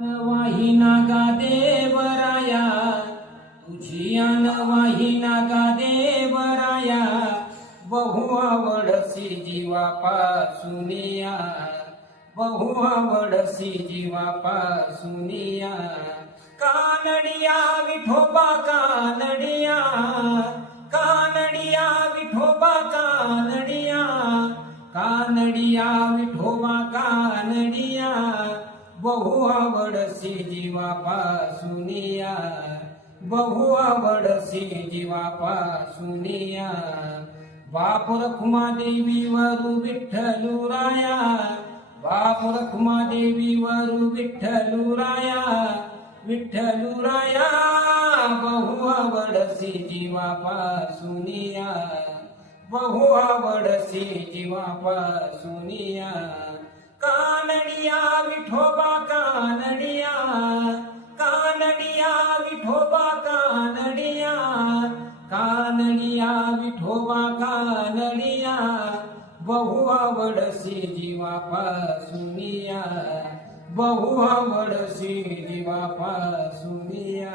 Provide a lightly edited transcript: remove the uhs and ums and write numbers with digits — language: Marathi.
वाहिना गा देवराया तुझी आन वाहिना गा देवराया बहु आवडसी जीवापासुनिया बहु आवडसी जीवापासुनिया कानडिया विठोबा कानडिया कानडिया विठोबा कानडिया कानडिया विठोबा कानडिया बहु आवडसी जीवापासुनिया बहु आवडसी जीवापासुनिया बाप रखुमा देवी वरु विठ्ठलुराया बाप रखुमा देवी वरु विठ्ठलुराया विठ्ठलुराया बहु आवडसी जीवापासुनिया बहु आवडसी जीवापासुनिया कानडिया विठोबा कानडिया कानडिया विठोबा कानडिया कानडिया विठोबा कानडिया बहु आवडसी जीवापासुनिया बहु आवडसी जीवापासुनिया।